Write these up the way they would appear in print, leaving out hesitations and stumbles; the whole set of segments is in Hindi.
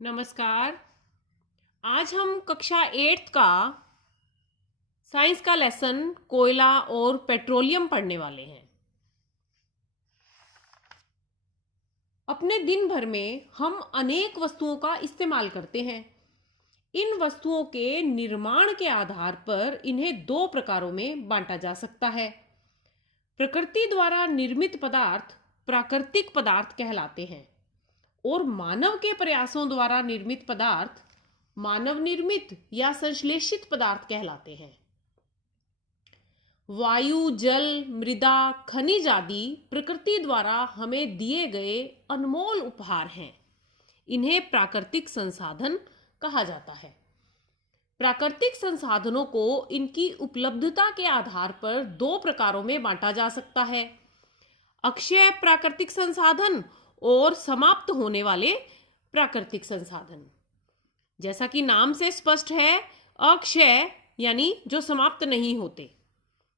नमस्कार। आज हम कक्षा 8 का साइंस का लेसन कोयला और पेट्रोलियम पढ़ने वाले हैं। अपने दिन भर में हम अनेक वस्तुओं का इस्तेमाल करते हैं। इन वस्तुओं के निर्माण के आधार पर इन्हें दो प्रकारों में बांटा जा सकता है। प्रकृति द्वारा निर्मित पदार्थ प्राकृतिक पदार्थ कहलाते हैं और मानव के प्रयासों द्वारा निर्मित पदार्थ मानव निर्मित या संश्लेषित पदार्थ कहलाते हैं। वायु, जल, मृदा, खनिज आदि प्रकृति द्वारा हमें दिए गए अनमोल उपहार हैं। इन्हें प्राकृतिक संसाधन कहा जाता है। प्राकृतिक संसाधनों को इनकी उपलब्धता के आधार पर दो प्रकारों में बांटा जा सकता है: अक्षय प्राकृतिक संसाधन और समाप्त होने वाले प्राकृतिक संसाधन। जैसा कि नाम से स्पष्ट है, अक्षय यानी जो समाप्त नहीं होते,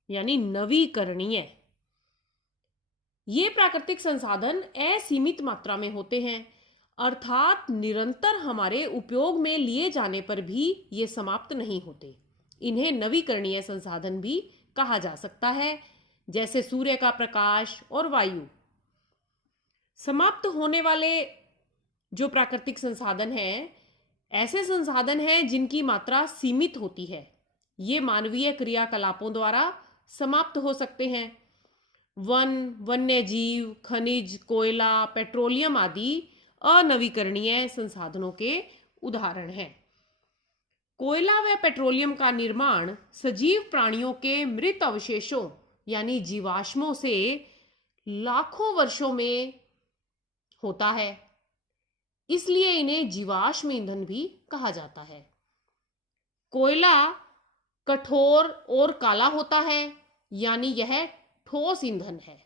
यानी नवीकरणीय। ये प्राकृतिक संसाधन असीमित मात्रा में होते हैं, अर्थात निरंतर हमारे उपयोग में लिए जाने पर भी ये समाप्त नहीं होते। इन्हें नवीकरणीय संसाधन भी कहा जा सकता है, जैसे सूर्य का प्रकाश और वायु। समाप्त होने वाले जो प्राकृतिक संसाधन हैं, ऐसे संसाधन हैं जिनकी मात्रा सीमित होती है। ये मानवीय क्रियाकलापों द्वारा समाप्त हो सकते हैं। वन, वन्य जीव, खनिज, कोयला, पेट्रोलियम आदि अनवीकरणीय संसाधनों के उदाहरण हैं। कोयला व पेट्रोलियम का निर्माण सजीव प्राणियों के मृत अवशेषों यानी जीवाश्मों से लाखों वर्षों में होता है, इसलिए इन्हें जीवाश्म ईंधन भी कहा जाता है। कोयला कठोर और काला होता है, यानी यह ठोस ईंधन है।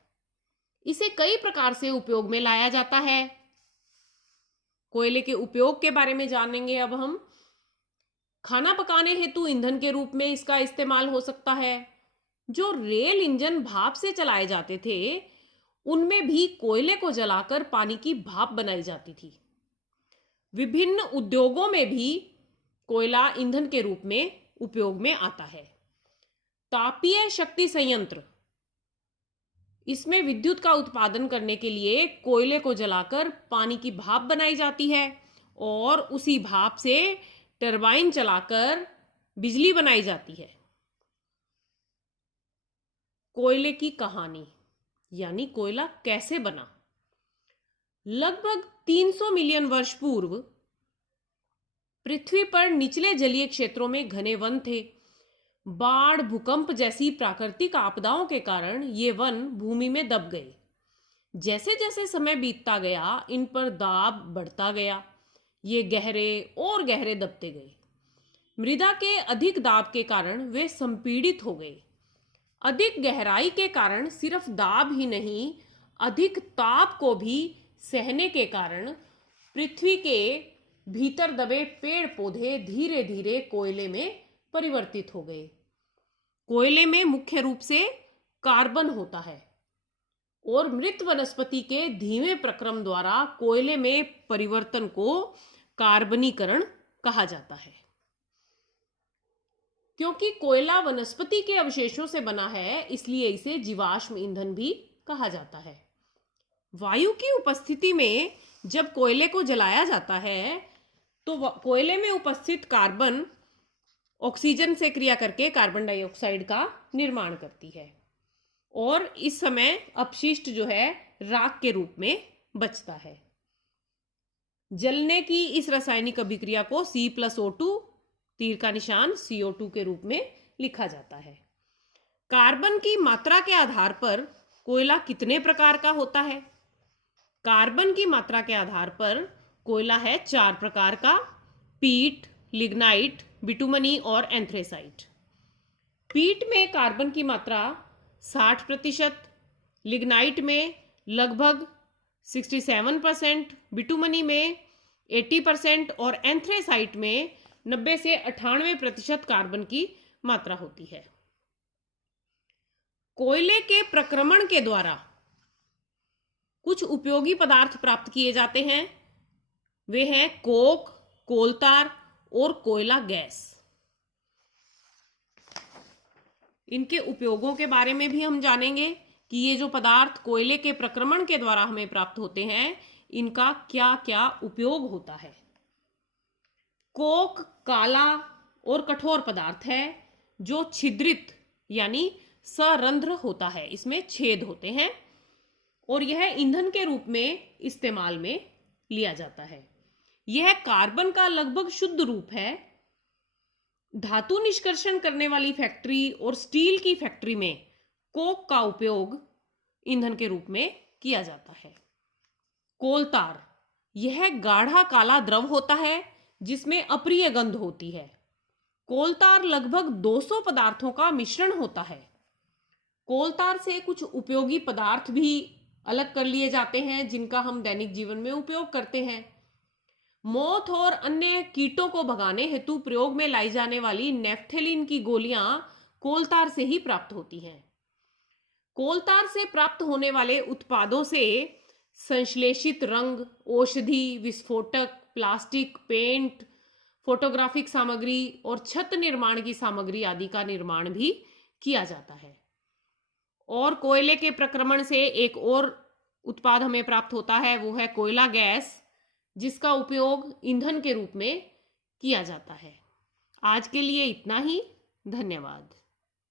इसे कई प्रकार से उपयोग में लाया जाता है। कोयले के उपयोग के बारे में जानेंगे अब हम। खाना पकाने हेतु ईंधन के रूप में इसका इस्तेमाल हो सकता है। जो रेल इंजन भाप से चलाए जाते थे, उनमें भी कोयले को जलाकर पानी की भाप बनाई जाती थी। विभिन्न उद्योगों में भी कोयला ईंधन के रूप में उपयोग में आता है। तापीय शक्ति संयंत्र, इसमें विद्युत का उत्पादन करने के लिए कोयले को जलाकर पानी की भाप बनाई जाती है और उसी भाप से टरबाइन चलाकर बिजली बनाई जाती है। कोयले की कहानी, यानी कोयला कैसे बना। लगभग 300 मिलियन वर्ष पूर्व पृथ्वी पर निचले जलीय क्षेत्रों में घने वन थे। बाढ़, भूकंप जैसी प्राकृतिक आपदाओं के कारण ये वन भूमि में दब गए। जैसे जैसे समय बीतता गया, इन पर दाब बढ़ता गया। ये गहरे और गहरे दबते गए। मृदा के अधिक दाब के कारण वे संपीड़ित हो गए। अधिक गहराई के कारण सिर्फ दाब ही नहीं, अधिक ताप को भी सहने के कारण पृथ्वी के भीतर दबे पेड़ पौधे धीरे धीरे कोयले में परिवर्तित हो गए। कोयले में मुख्य रूप से कार्बन होता है और मृत वनस्पति के धीमे प्रक्रम द्वारा कोयले में परिवर्तन को कार्बनीकरण कहा जाता है। क्योंकि कोयला वनस्पति के अवशेषों से बना है, इसलिए इसे जीवाश्म ईंधन भी कहा जाता है। वायु की उपस्थिति में जब कोयले को जलाया जाता है, तो कोयले में उपस्थित कार्बन ऑक्सीजन से क्रिया करके कार्बन डाइऑक्साइड का निर्माण करती है और इस समय अपशिष्ट जो है राख के रूप में बचता है। जलने की इस रासायनिक अभिक्रिया को C+O2 तीर का निशान CO2 के रूप में लिखा जाता है। कार्बन की मात्रा के आधार पर कोयला कितने प्रकार का होता है? कार्बन की मात्रा के आधार पर कोयला है 4 प्रकार का: पीट, लिग्नाइट, बिटुमनी और एंथ्रेसाइट। पीट में कार्बन की मात्रा 60%, लिग्नाइट में लगभग 67%, बिटुमनी में 80% और एंथ्रेसाइट में 90 से 98% कार्बन की मात्रा होती है। कोयले के प्रक्रमण के द्वारा कुछ उपयोगी पदार्थ प्राप्त किए जाते हैं। वे हैं कोक, कोलतार और कोयला गैस। इनके उपयोगों के बारे में भी हम जानेंगे कि ये जो पदार्थ कोयले के प्रक्रमण के द्वारा हमें प्राप्त होते हैं, इनका क्या क्या उपयोग होता है। कोक काला और कठोर पदार्थ है जो छिद्रित यानी सरंध्र होता है, इसमें छेद होते हैं और यह ईंधन के रूप में इस्तेमाल में लिया जाता है। यह कार्बन का लगभग शुद्ध रूप है। धातु निष्कर्षण करने वाली फैक्ट्री और स्टील की फैक्ट्री में कोक का उपयोग ईंधन के रूप में किया जाता है। कोलतार, यह गाढ़ा काला द्रव होता है जिसमें अप्रिय गंध होती है। कोलतार लगभग 200 पदार्थों का मिश्रण होता है। कोलतार से कुछ उपयोगी पदार्थ भी अलग कर लिए जाते हैं जिनका हम दैनिक जीवन में उपयोग करते हैं। मोथ और अन्य कीटों को भगाने हेतु प्रयोग में लाई जाने वाली नेफ्थेलिन की गोलियां कोलतार से ही प्राप्त होती हैं। कोलतार से प्राप्त होने वाले उत्पादों से संश्लेषित रंग, औषधि, विस्फोटक, प्लास्टिक, पेंट, फोटोग्राफिक सामग्री और छत निर्माण की सामग्री आदि का निर्माण भी किया जाता है। और कोयले के प्रक्रमण से एक और उत्पाद हमें प्राप्त होता है, वो है कोयला गैस, जिसका उपयोग ईंधन के रूप में किया जाता है। आज के लिए इतना ही। धन्यवाद।